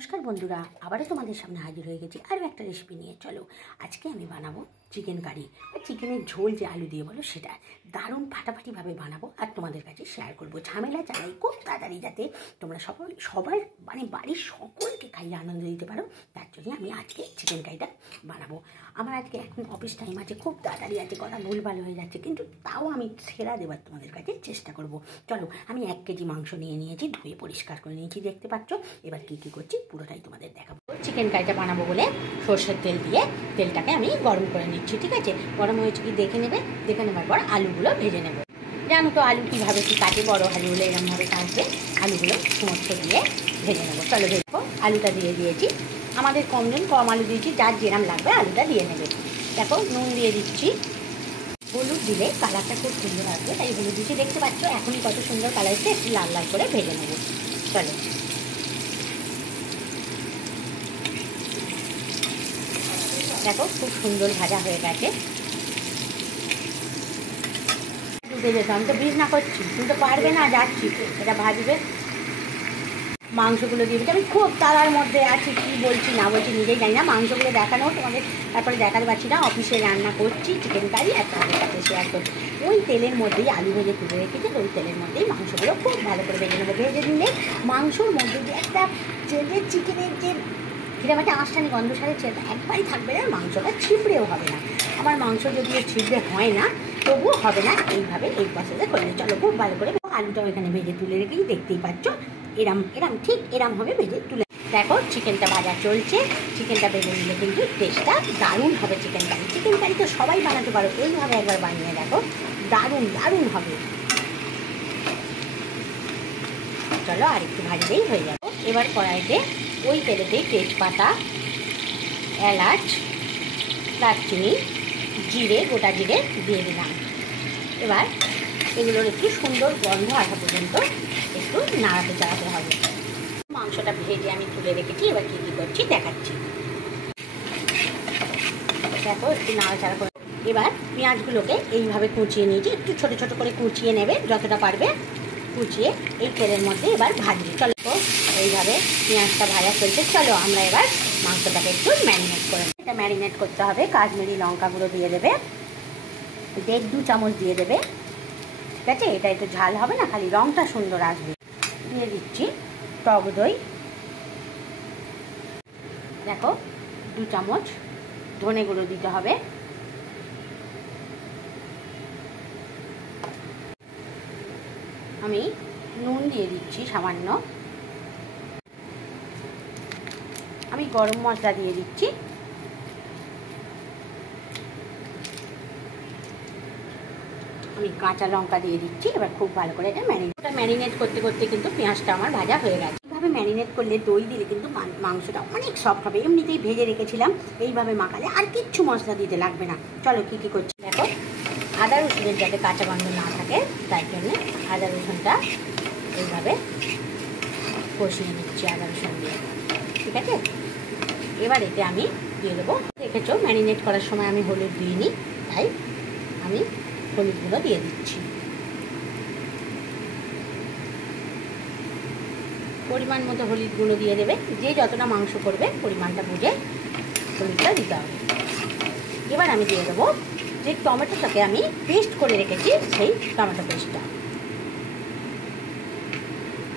নমস্কার বন্ধুরা, আবারও তোমাদের সামনে হাজির হয়ে গেছি আরও একটা রেসিপি নিয়ে। চলো আজকে আমি বানাবো চিকেন কারি বা চিকেনের ঝোল, যে আলু দিয়ে বলো সেটা দারুণ ফাটাফাটিভাবে বানাবো আর তোমাদের কাছে শেয়ার করবো। ঝামেলা চালাই খুব তাড়াতাড়ি, যাতে তোমরা সবার মানে বাড়ির সকলকে খাইয়ে আনন্দ দিতে পারো, তার জন্য আমি আজকে চিকেন কারিটা বানাবো। আমার আজকে এখন অফিস টাইম আছে, খুব তাড়াতাড়ি আছে, কথা ভুলভাল হয়ে যাচ্ছে, কিন্তু তাও আমি সেরা দেবার তোমাদের কাছে চেষ্টা করব। চলো, আমি 1 কেজি মাংস নিয়ে নিয়েছি, ধুয়ে পরিষ্কার করে নিয়েছি, দেখতে পাচ্ছ। এবার কী কী করছি পুরোটাই তোমাদের দেখাবো। চিকেন কারিটা বানাবো বলে সর্ষের তেল দিয়ে তেলটাকে আমি গরম করে নিচ্ছি। ঠিক আছে, গরম হয়েছে কি দেখে নেবে। দেখে নেবার পর আলুগুলো ভেজে নেবো। জানো তো আলু কীভাবে কী কাটে, বড় আলু হলে এরকমভাবে কাটবে। আলুগুলো সমস্ত দিয়ে ভেজে নেবো। চলো ভেজবো। আলুটা দিয়ে দিয়েছি, আমাদের কম আলু দিয়েছি, যার যেরকম লাগবে আলুটা দিয়ে নেবে। দেখো, নুন দিয়ে দিচ্ছি। হলুদ দিলে কালারটা খুব সুন্দর আসবে, তাই হলুদ দিচ্ছি। দেখতে পাচ্ছ এখনই কত সুন্দর কালার এসছে, একটু লাল লাল করে ভেজে নেবো। চলো, দেখো খুব সুন্দর ভাজা হয়ে গেছে। ডুবে যেত, আমি তো বীজ না করছি, তুমি তো পারবে না, যাচ্ছি। এটা ভাজবে, মাংসগুলো দিয়ে দিচ্ছি। আমি খুব তাড়ার মধ্যে আছি, কী বলছি না বলছি নিজেই জানি না। মাংসগুলো দেখানো তোমাদের তারপরে দেখাতে পারছি না। অফিসে রান্না করছি চিকেন কারি, আর তোমাদের কাছে শেয়ার করছি। ওই তেলের মধ্যেই আলু ভেজে তুলে রেখেছি, ওই তেলের মধ্যেই মাংসগুলো খুব ভালো করে ভেজে নেবো। ভেজে নিলে মাংসর মধ্যে যে একটা চিকেনের যে কিরকম একটা আঁশটানি গন্ধ সারে, সেটা একবারই থাকবে না, মাংসটা ছিপড়েও হবে না। আমার মাংস যদিও ছিপড়ে হয় না, তবুও হবে না। এইভাবে এই প্রসেসে করে নিই। চলো, খুব ভালো করে আলুটাও এখানে ভেজে তুলে রেখেছি, দেখতেই পাচ্ছ। ঠিক এরম হবে ভেজে তুলে। দেখো, চিকেনটা ভাজা চলছে। চিকেনটা ভেজে নিলে কিন্তু টেস্টটা দারুণ হবে। চিকেন কারি তো সবাই বানাতে পারো, এইভাবে একবার বানিয়ে দেখো, দারুণ দারুণ হবে। চলো, আর একটু ভাজলেই হয়ে যাবে। এবার কড়াইতে ওই তেলেতেই তেজপাতা, এলাচ, দারচিনি, জিরে, গোটা জিরে দিয়ে দিলাম। এবার এগুলোর একটু সুন্দর গন্ধ আসা পর্যন্ত একটু নাড়াতে চাড়াতে হবে। মাংসটা ভেজে আমি তুলে রেখেছি, এবার কী কী করছি দেখাচ্ছি। দেখো, একটু নাড়াচাড়া করে এবার পেঁয়াজগুলোকে এইভাবে কুচিয়ে নিয়েছি। একটু ছোটো ছোটো করে কুচিয়ে নেবে, যতটা পারবে কুচিয়ে এই তেলের মধ্যে এবার ভাজবে। চলো, এইভাবে পেঁয়াজটা ভাজা চলছে। চলো, আমরা এবার মাংসটাকে একটু ম্যারিনেট করে নেব। এটা ম্যারিনেট করতে হবে। কাশ্মীরি লঙ্কা গুঁড়ো দিয়ে দেবে, 1-2 চামচ দিয়ে দেবে। ঠিক আছে, এটা একটু ঝাল হবে না, খালি রঙটা সুন্দর আসবে। দিয়ে দিচ্ছি টক দই, দেখো 2 চামচ। ধনে গুঁড়ো দিতে হবে, আমি নুন দিয়ে দিচ্ছি সামান্য। আমি গরম মশলা দিয়ে দিচ্ছি। আমি কাঁচা লঙ্কা দিয়ে দিচ্ছি। এবার খুব ভালো করে এটা ম্যারিনেট করতে করতে কিন্তু পেঁয়াজটা আমার ভাজা হয়ে গেছে। এইভাবে ম্যারিনেট করলে, দই দিলে কিন্তু মাংসটা অনেক সফট হবে। এমনিতেই ভেজে রেখেছিলাম, এইভাবে মাখালে আর কিচ্ছু মশলা দিতে লাগবে না। চলো, কী কী করছি দেখো। আদা রসুনের যাতে কাঁচা গন্ধ না থাকে, তাই জন্যে আদা রসুনটা এইভাবে কষিয়ে নিচ্ছি আদা রসুন দিয়ে। ঠিক আছে, এবার এতে আমি দিয়ে দেবো। দেখেছো, ম্যারিনেট করার সময় আমি হলুদ দিইনি, তাই আমি হলুদগুলো দিয়ে দিচ্ছি। পরিমাণ মতো হলুদ গুঁড়ো দিয়ে দেবে। যে যতটা মাংস করবে পরিমাণটা বুঝে হলুদটা দিতে হবে। এবার আমি দিয়ে দেবো যে টমেটোটাকে আমি পেস্ট করে রেখেছি, সেই টমেটো পেস্টটা।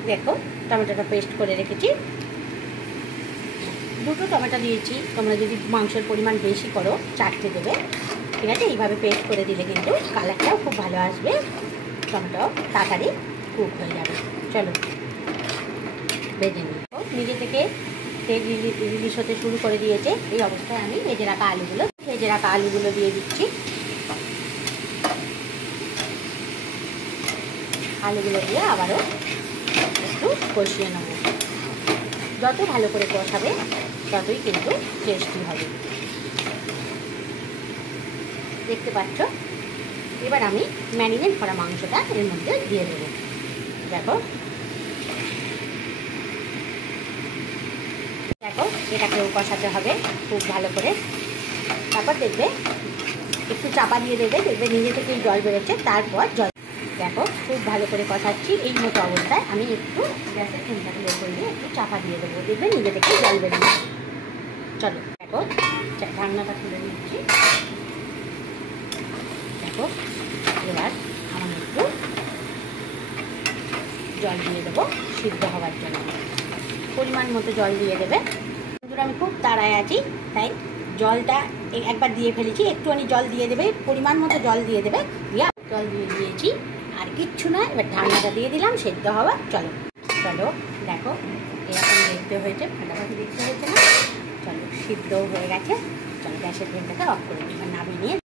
দেখো, টমেটোটা পেস্ট করে রেখেছি। 2টো টমেটো দিয়েছি, তোমরা যদি মাংসের পরিমাণ বেশি করো 4টে দেবে। ঠিক আছে, এইভাবে পেস্ট করে দিলে কিন্তু কালারটাও খুব ভালো আসবে, টমেটো তাড়াতাড়ি কুক হয়ে যাবে। চলো, ভেজে নিই। নিজে থেকে তেল রিলিজ হতে শুরু করে দিয়েছে। এই অবস্থায় আমি ভেজে রাখা আলুগুলো দিয়ে দিচ্ছি। আলুগুলো দিয়ে আবারও একটু কষিয়ে নেব। যত ভালো করে কষাবে ততই কিন্তু টেস্টি হবে। দেখতে পাচ্ছ, এবার আমি ম্যারিনেট করা মাংসটা এর মধ্যে দিয়ে দেবো। দেখো, এটাকেও কষাতে হবে খুব ভালো করে। তারপর দেখবে একটু চাপা দিয়ে দেবে, দেখবে নিজে থেকেই জল বেরোচ্ছে। তারপর জল দেখো খুব ভালো করে কষাচ্ছি। এই মতো অবস্থায় আমি একটু গ্যাসের ফ্লেমটাকে লো করে দিয়ে একটু চাপা দিয়ে দেবো, দেখবেন নিজে থেকে জল বেরিয়ে। চলো দেখো ঢাকনাটা খুলে নিচ্ছি। দেখো এবার আমি একটু জল দিয়ে দেবো সিদ্ধ হওয়ার জন্য, পরিমাণ মতো জল দিয়ে দেবে। বন্ধুরা আমি খুব তাড়ায় আছি, তাই জলটা একবার দিয়ে ফেলেছি, একটুখানি জল দিয়ে দেবে, পরিমাণ মতো জল দিয়ে দেবে। দিয়ে জল দিয়ে দিয়েছি, আর কিচ্ছু না। এবার ঢাকনাটা দিয়ে দিলাম সেদ্ধ হওয়া। চলো চলো দেখো এরকম দেখতে হয়েছে, ফাটাফাটি দেখতে হয়েছে না? চলো সিদ্ধও হয়ে গেছে। চলো গ্যাসের ফ্লেমটাকে অফ করে দিই, নামিয়ে নিয়ে